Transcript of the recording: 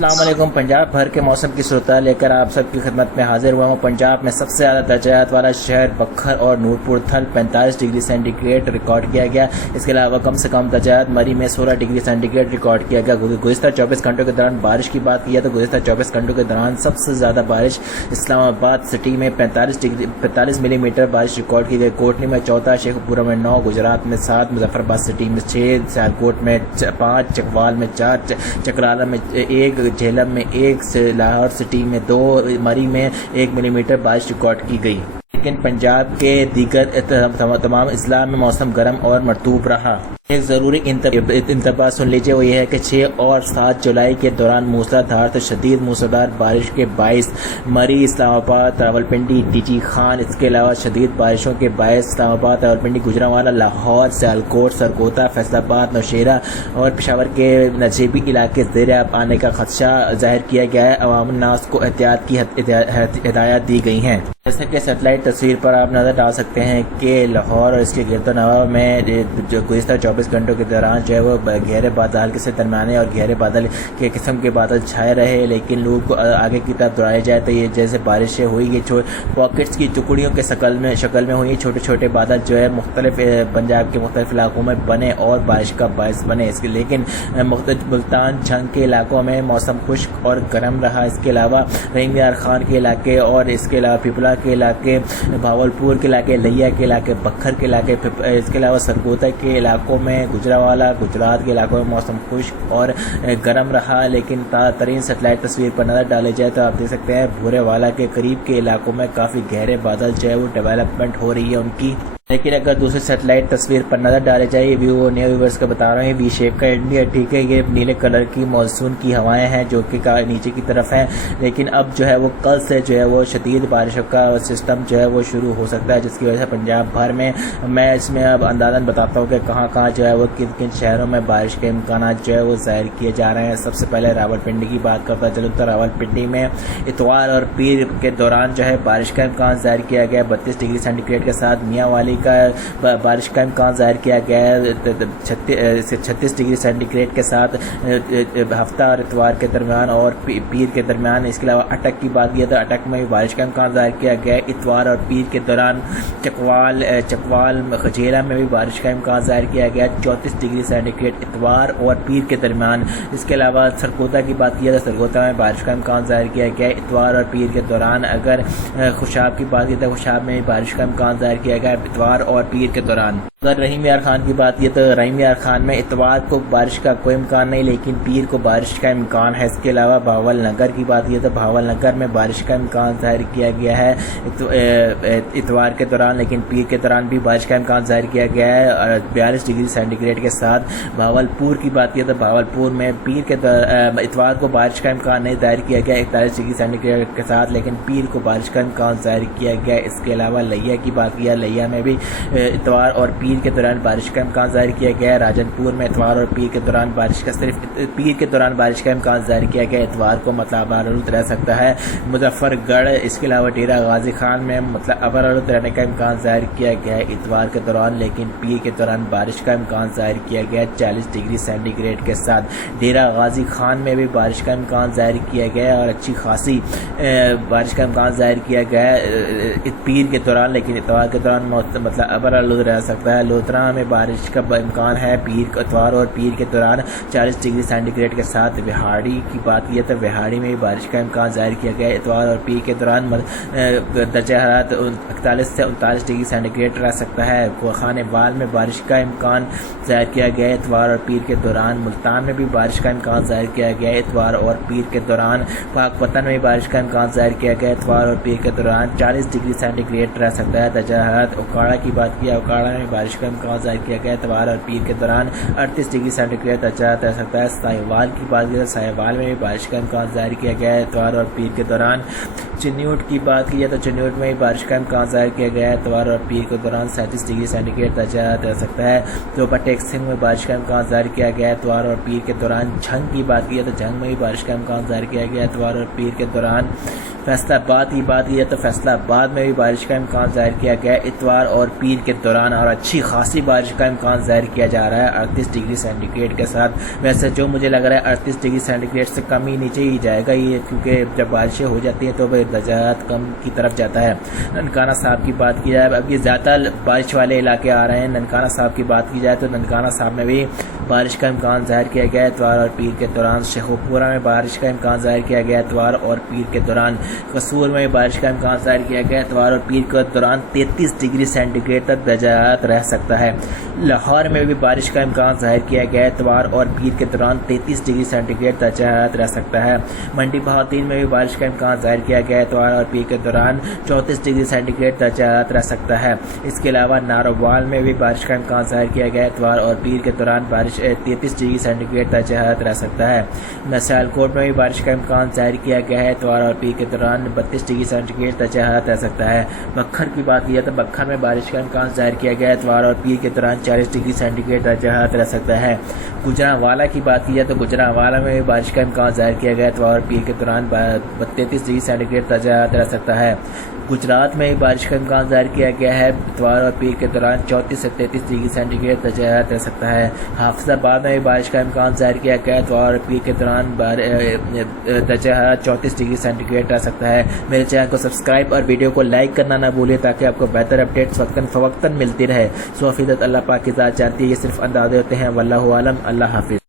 السلام علیکم۔ پنجاب بھر کے موسم کی صورتحال لے کر آپ سب کی خدمت میں حاضر ہوا ہوں۔ پنجاب میں سب سے زیادہ درجات والا شہر بکھر اور نورپور تھل 45 ڈگری سینٹی گریڈ ریکارڈ کیا گیا۔ اس کے علاوہ کم سے کم درجات مری میں 16 ڈگری سینٹی گریڈ ریکارڈ کیا گیا۔ گزشتہ 24 گھنٹوں کے دوران بارش کی بات کی ہے تو گزشتہ 24 گھنٹوں کے دوران سب سے زیادہ بارش اسلام آباد سٹی میں 45 ملی میٹر بارش ریکارڈ کی گئی۔ کوٹلی میں 14، شیخ پورہ میں 9، گجرات میں 7، مظفر آباد سٹی میں 6، سیالکوٹ میں 5، چکوال میں 4، چکرالہ میں 1، جہلم میں 1، لاہور سٹی میں 2، مری میں 1 ملی میٹر بارش ریکارڈ کی گئی۔ لیکن پنجاب کے دیگر تمام اضلاع میں موسم گرم اور مرطوب رہا۔ ایک ضروری انتباہ سن لیجیے، وہ یہ ہے کہ 6 اور 7 جولائی کے دوران موسلا دھار سے شدید موسلادھار بارش کے باعث مری، اسلام آباد، راولپنڈی، ڈی جی خان، اس کے علاوہ شدید بارشوں کے باعث اسلام آباد، راولپنڈی، گوجرانوالہ، لاہور، سیالکوٹ، سرگودا، فیصل آباد، نوشیرہ اور پشاور کے نجیبی علاقے زیر آب آنے کا خدشہ ظاہر کیا گیا ہے۔ عوام الناس کو احتیاط کی ہدایات دی گئی ہیں۔ جیسے کہ سیٹلائٹ تصویر پر آپ نظر ڈال سکتے ہیں کہ لاہور اور اس کے گرد و نواح میں گزشتہ 24 گھنٹوں کے دوران جو ہے وہ گہرے بادل ہلکے سے درمیانے اور گہرے بادل کے قسم کے بادل چھائے رہے، لیکن لوگ کو آگے کی طرف دوڑایا جائے تو یہ جیسے بارشیں ہوئی، یہ پاکٹس کی ٹکڑیوں کے شکل میں ہوئی، چھوٹے چھوٹے بادل جو ہے مختلف پنجاب کے مختلف علاقوں میں بنے اور بارش کا باعث بنے۔ اس کے لیکن ملتان جھنگ کے علاقوں میں موسم خشک اور گرم رہا۔ اس کے علاوہ رحیم یار خان کے علاقے اور اس کے علاوہ پیپلا کے علاقے، بھاولپور کے علاقے، لیا کے علاقے، بکھر کے علاقے، اس کے علاوہ سرگودا کے علاقوں میں، گجرانوالہ، گجرات کے علاقوں میں موسم خشک اور گرم رہا۔ لیکن ترین سیٹلائٹ تصویر پر نظر ڈالے جائے تو آپ دیکھ سکتے ہیں بھورے والا کے قریب کے علاقوں میں کافی گہرے بادل جو ہے وہ ڈیولپمنٹ ہو رہی ہے ان کی۔ لیکن اگر دوسری سیٹلائٹ تصویر پر نظر ڈالے جائے، یہ ویو نیو ویورز کا بتا رہے ہیں، وی شیپ کا انڈیا، ٹھیک ہے، یہ نیلے کلر کی مانسون کی ہوائیں ہیں جو کہ نیچے کی طرف ہیں، لیکن اب جو ہے وہ کل سے جو ہے وہ شدید بارشوں کا سسٹم جو ہے وہ شروع ہو سکتا ہے، جس کی وجہ سے پنجاب بھر میں اس میں اب اندازاً بتاتا ہوں کہ کہاں کہاں جو ہے وہ کن کن شہروں میں بارش کے امکانات جو ہے وہ ظاہر کیے جا رہے ہیں۔ سب سے پہلے راولپنڈی کی بات کرتا چلوں تو راولپنڈی میں اتوار اور پیر کے دوران جو ہے بارش کا امکان ظاہر کیا گیا 32 ڈگری سینٹی گریڈ کے ساتھ۔ میاں والی کا بارش کا امکان ظاہر کیا گیا ہے 36 ڈگری سینٹی گریڈ کے ساتھ ہفتہ اور اتوار کے درمیان اور پیر کے درمیان۔ اس کے علاوہ اٹک کی بات کی تو اٹک میں بھی بارش کا امکان ظاہر کیا گیا ہے اتوار اور پیر کے دوران۔ چکوال خجیرہ میں بھی بارش کا امکان ظاہر کیا گیا 34 ڈگری سینٹی گریڈ اتوار اور پیر کے درمیان۔ اس کے علاوہ سرگودا کی بات کی تو سرگودا میں بارش کا امکان ظاہر کیا گیا اتوار اور پیر کے دوران۔ اگر خوشاب کی بات کی تو خوشاب میں بھی بارش کا امکان ظاہر کیا گیا اتوار اور پیر کے دوران۔ اگر رحیم یار خان کی بات کی تو رحیم یار خان میں اتوار کو بارش کا کوئی امکان نہیں، لیکن پیر کو بارش کا امکان ہے۔ اس کے علاوہ بھاول نگر کی بات کی تو بھاول نگر میں بارش کا امکان ظاہر کیا گیا ہے اتوار کے دوران، لیکن پیر کے دوران بھی بارش کا امکان ظاہر کیا گیا ہے 42 ڈگری سینٹی گریڈ کے ساتھ۔ بھاولپور کی بات کی تو بھاولپور میں اتوار کو بارش کا امکان نہیں ظاہر کیا گیا 41 ڈگری سینٹی گریڈ کے ساتھ، لیکن پیر کو بارش کا امکان ظاہر کیا گیا۔ اس کے علاوہ لیا کی بات کیا، لیا میں بھی اتوار اور پیر کے دوران بارش کا امکان ظاہر کیا گیا ہے۔ راجن پور میں اتوار اور پیر کے دوران بارش کا صرف پیر کے دوران بارش کا امکان ظاہر کیا گیا، اتوار کو مطلب آلود رہ سکتا ہے۔ مظفر گڑھ، اس کے علاوہ ڈیرہ غازی خان میں مطلب ابر آلود رہنے کا امکان ظاہر کیا گیا ہے اتوار کے دوران، لیکن پیر کے دوران بارش کا امکان ظاہر کیا گیا 40 ڈگری سینٹی گریڈ کے ساتھ۔ ڈیرہ غازی خان میں بھی بارش کا امکان ظاہر کیا گیا اور اچھی خاصی بارش کا امکان ظاہر کیا گیا پیر کے دوران، لیکن اتوار کے دوران مطلب ابر آلود رہ سکتا ہے۔ لوتھرا میں بارش کا امکان ہے اتوار اور پیر کے دوران 40 ڈگری سینٹی گریڈ کے ساتھ۔ وہاڑی کی بات کی تو وہاڑی میں بھی بارش کا امکان ظاہر کیا گیا اتوار اور پیر کے دوران، درجہ حرارت 41 سے 39 ڈگری سینٹی گریڈ رہ سکتا ہے۔ خانے وال میں بارش کا امکان ظاہر کیا گیا اتوار اور پیر کے دوران۔ ملتان میں بھی بارش کا امکان ظاہر کیا گیا اتوار اور پیر کے دوران۔ پاک پتن میں بارش کا امکان ظاہر کیا گیا اتوار اور پیر کے دوران 40 ڈگری سینٹی گریڈ رہ سکتا ہے درجہ حرارت۔ اوکاڑا کی بات کی، اوکاڑا میں بارش کا امکان ظاہر کیا گیا اتوار اور پیر کے دوران 38 ڈگری سینٹی گریڈ درجہ حرارت رہ سکتا ہے۔ ساہیوال کی بات کی تو ساہیوال میں بھی بارش کا امکان ظاہر کیا گیا ہے اتوار اور پیر کے دوران۔ چنیوٹ کی بات کی تو چنیوٹ میں بھی بارش کا امکان ظاہر کیا گیا ہے اتوار اور پیر کے دوران 37 ڈگری سینٹی گریڈ درجہ حرارت رہ سکتا ہے۔ توبہ ٹیک سنگھ میں بارش کا امکان ظاہر کیا گیا ہے اتوار اور پیر کے دوران۔ جھنگ کی بات کی تو جھنگ میں بھی بارش کا امکان ظاہر کیا گیا ہے اتوار اور پیر کے دوران۔ فیصل آباد کی بات کی تو فیصل آباد میں بھی بارش کا امکان ظاہر کیا گیا ہے اتوار اور پیر کے دوران اور اچھی اچھی خاصی بارش کا امکان ظاہر کیا جا رہا ہے 38 ڈگری سینٹی گریڈ کے ساتھ. ویسے جو مجھے لگ رہا ہے 38 ڈگری سینٹی گریڈ سے کم ہی نیچے ہی جائے گا یہ, کیونکہ جب بارشیں ہو جاتی ہیں تو درجات کم کی طرف جاتا ہے. ننکانہ صاحب کی بات کی جائے, اب یہ زیادہ بارش والے علاقے آ رہے ہیں. ننکانہ صاحب کی بات کی جائے تو ننکانہ صاحب میں بھی بارش کا امکان ظاہر کیا گیا ہے اتوار اور پیر کے دوران. شیخوپورہ میں بارش کا امکان ظاہر کیا گیا ہے اتوار اور پیر کے دوران. قصور میں بارش کا امکان ظاہر کیا گیا ہے اتوار اور پیر کے دوران 33 ڈگری سینٹی گریڈ تک درجات رہ سکتا ہے. لاہور میں بھی بارش کا امکان ظاہر کیا گیا ہے اتوار اور پیر کے دوران 33 ڈگری سینٹی گریڈ درجات رہ سکتا ہے. منڈی بہاوالدین میں بھی بارش کا امکان ظاہر کیا گیا ہے اتوار اور پیر کے دوران 34 ڈگری سینٹی گریڈ درجات رہ سکتا ہے. اس کے علاوہ نارووال میں بھی بارش کا امکان ظاہر کیا گیا ہے اتوار اور پیر کے دوران بارش 33 ڈگری سینٹی گریڈ درجات رہ سکتا ہے. سیالکوٹ میں بھی بارش کا امکان ظاہر کیا گیا ہے اتوار اور پیر کے دوران 32 ڈگری سینٹی گریڈ درجات رہ سکتا ہے. بکھر کی بات کی جائے تو بکھر میں بارش کا امکان ظاہر کیا گیا ہے اتوار اور پیر کے دوران 40 ڈگری سینٹی گریڈ درجات رہ سکتا ہے. گجرانوالہ کی بات کی جائے تو گجرانوالہ میں بھی بارش کا امکان ظاہر کیا گیا ہے اتوار اور پیر کے دوران 33 ڈگری سینٹی گریڈ درجات رہ سکتا ہے. گجرات میں بھی بارش کا امکان ظاہر کیا گیا ہے اتوار اور پیر کے دوران 34 سے 33 ڈگری سینٹی گریڈ درجات رہ سکتا ہے. حافظ آباد میں بھی بارش کا امکان ظاہر کیا گیا ہے اتوار اور پیر کے دوران درجات 34 ڈگری سینٹی گریڈ رہ سکتا ہے. میرے چینل کو سبسکرائب اور ویڈیو کو لائک کرنا نہ بھولے تاکہ آپ کو بہتر اپڈیٹس وقتاً فوقتاً ملتی رہے. سو حفیظت اللہ پاک کی ذات جانتی ہے, یہ صرف اندازے ہوتے ہیں. واللہ عالم. اللہ حافظ.